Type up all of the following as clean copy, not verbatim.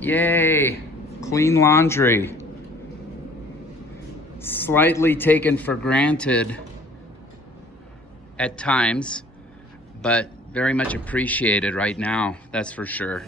Yay, clean laundry. Slightly taken for granted at times, but very much appreciated right now, that's for sure.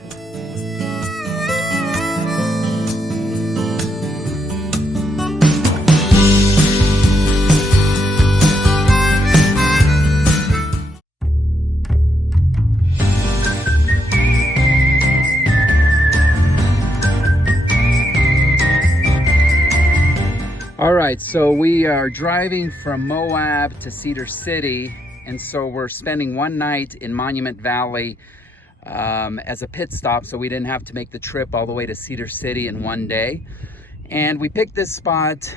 All right, so we are driving from Moab to Cedar City, and so we're spending one night in Monument Valley as a pit stop, so we didn't have to make the trip all the way to Cedar City in one day. And we picked this spot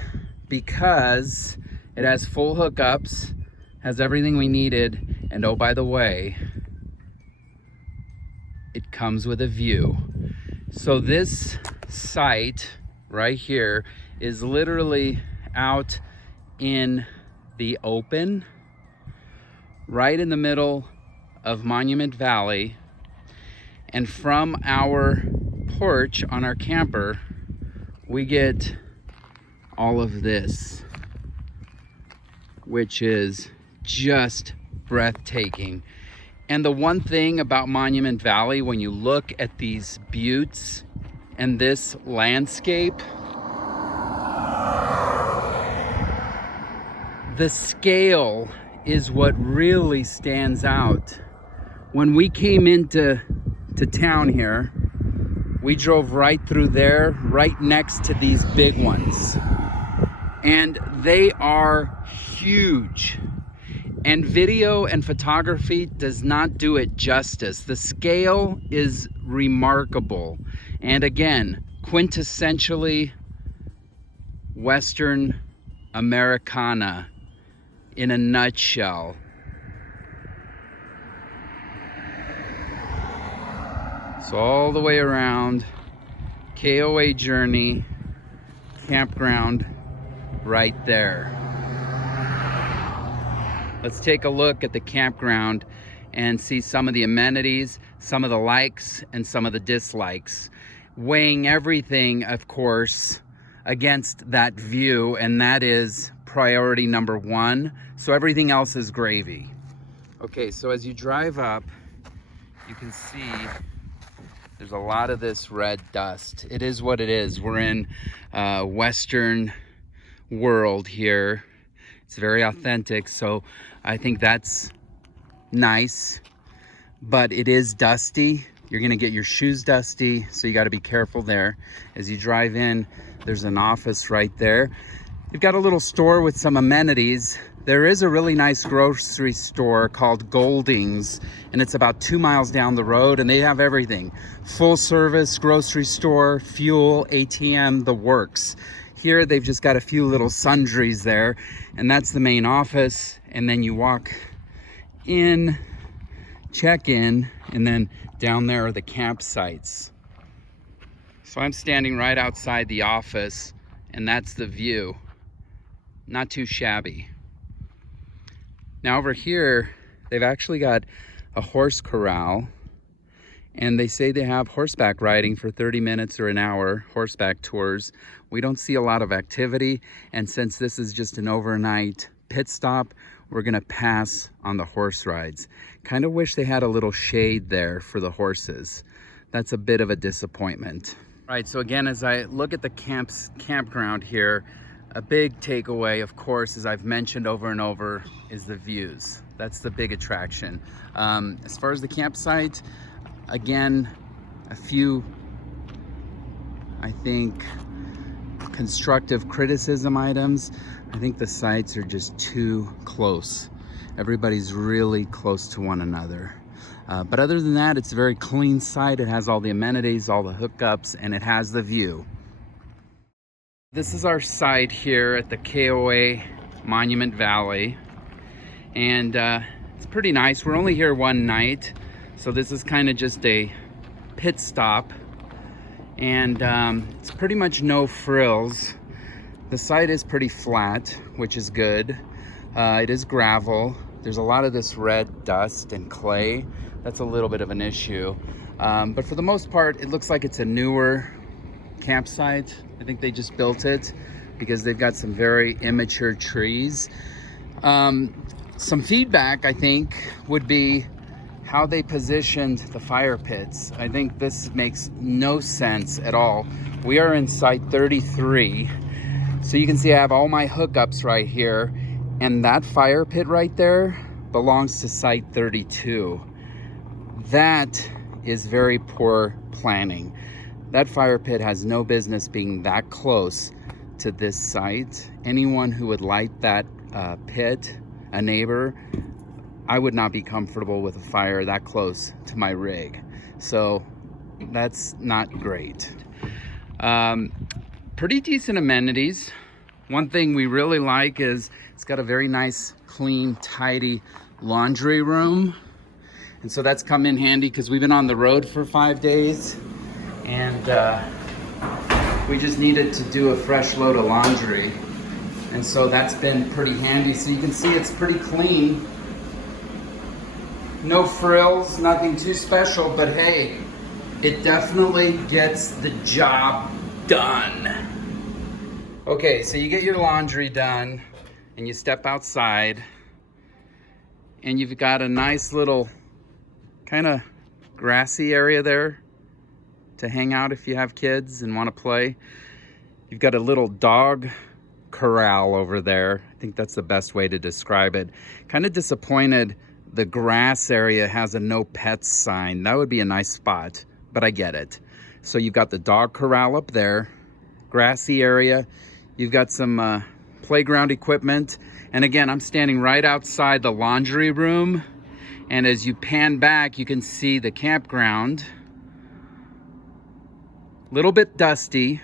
because it has full hookups, has everything we needed, and oh, by the way, it comes with a view. So this site right here is literally out in the open, right in the middle of Monument Valley. And from our porch on our camper, we get all of this, which is just breathtaking. And the one thing about Monument Valley, when you look at these buttes and this landscape, the scale is what really stands out. When we came into town here, we drove right through there, right next to these big ones. And they are huge. And video and photography does not do it justice. The scale is remarkable. And again, quintessentially Western Americana in a nutshell. So all the way around, KOA Journey, Campground, right there. Let's take a look at the campground and see some of the amenities, some of the likes, and some of the dislikes. Weighing everything, of course, against that view, and that is priority number one. So everything else is gravy. Okay, so as you drive up, you can see there's a lot of this red dust. It is what it is. We're in Western world here. It's very authentic, so I think that's nice, but it is dusty. You're gonna get your shoes dusty, so you gotta be careful there. As you drive in, there's an office right there. You've got a little store with some amenities. There is a really nice grocery store called Golding's, and it's about 2 miles down the road, and they have everything. Full service grocery store, fuel, ATM, the works. Here they've just got a few little sundries there, and that's the main office. And then you walk in, check in, and then down there are the campsites. So I'm standing right outside the office, and that's the view. Not too shabby. Now over here, they've actually got a horse corral, and they say they have horseback riding for 30 minutes or an hour, horseback tours. We don't see a lot of activity, and since this is just an overnight pit stop, we're gonna pass on the horse rides. Kind of wish they had a little shade there for the horses. That's a bit of a disappointment. All right, so again, as I look at the campground here, a big takeaway, of course, as I've mentioned over and over, is the views. That's the big attraction. As far as the campsite, again, a few, I think, constructive criticism items. I think the sites are just too close. Everybody's really close to one another. But other than that, it's a very clean site. It has all the amenities, all the hookups, and it has the view. This is our site here at the KOA Monument Valley, and it's pretty nice. We're only here one night, so this is kind of just a pit stop, and it's pretty much no frills. The site is pretty flat, which is good. It is gravel. There's a lot of this red dust and clay. That's a little bit of an issue. But for the most part, it looks like it's a newer campsite. I think they just built it because they've got some very immature trees. Some feedback, I think, would be how they positioned the fire pits. I think this makes no sense at all. We are in site 33. So you can see I have all my hookups right here, and that fire pit right there belongs to site 32. That is very poor planning. That fire pit has no business being that close to this site. Anyone who would light that pit, a neighbor, I would not be comfortable with a fire that close to my rig. So that's not great. Pretty decent amenities. One thing we really like is it's got a very nice, clean, tidy laundry room. And so that's come in handy because we've been on the road for 5 days, and we just needed to do a fresh load of laundry. And so that's been pretty handy. So you can see it's pretty clean. No frills, nothing too special, but hey, it definitely gets the job done. Okay, so you get your laundry done and you step outside and you've got a nice little kind of grassy area there to hang out if you have kids and want to play. You've got a little dog corral over there. I think that's the best way to describe it. Kind of disappointed the grass area has a no pets sign. That would be a nice spot, but I get it. So you've got the dog corral up there, grassy area. You've got some playground equipment. And again, I'm standing right outside the laundry room. And as you pan back, you can see the campground. Little bit dusty.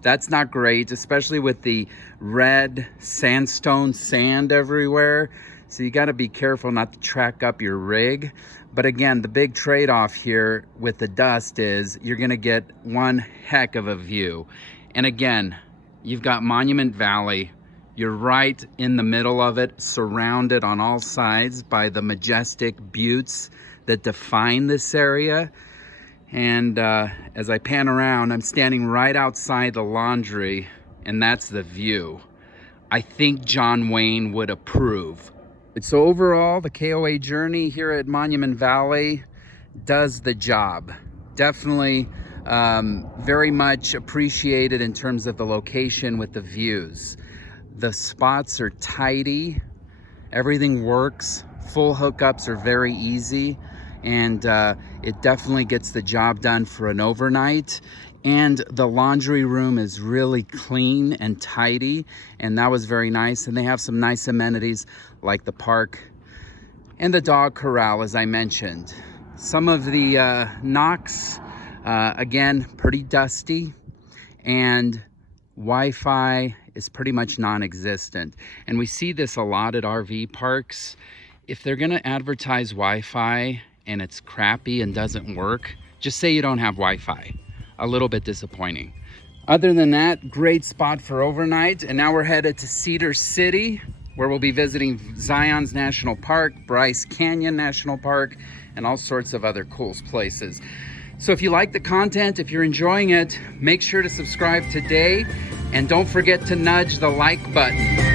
That's not great, especially with the red sandstone sand everywhere. So you gotta be careful not to track up your rig. But again, the big trade-off here with the dust is you're gonna get one heck of a view. And again, you've got Monument Valley. You're right in the middle of it, surrounded on all sides by the majestic buttes that define this area. And as I pan around, I'm standing right outside the laundry, and that's the view. I think John Wayne would approve. So overall, the KOA Journey here at Monument Valley does the job. Definitely very much appreciated in terms of the location with the views. The spots are tidy, everything works, full hookups are very easy, and it definitely gets the job done for an overnight. And the laundry room is really clean and tidy, and that was very nice. And they have some nice amenities like the park and the dog corral, as I mentioned. Some of the knocks, again, pretty dusty, and Wi-Fi is pretty much non-existent. And we see this a lot at RV parks. If they're gonna advertise Wi-Fi and it's crappy and doesn't work, just say you don't have Wi-Fi. A little bit disappointing. Other than that, great spot for overnight. And now we're headed to Cedar City, where we'll be visiting Zion's National Park, Bryce Canyon National Park, and all sorts of other cool places. So if you like the content, if you're enjoying it, make sure to subscribe today, and don't forget to nudge the like button.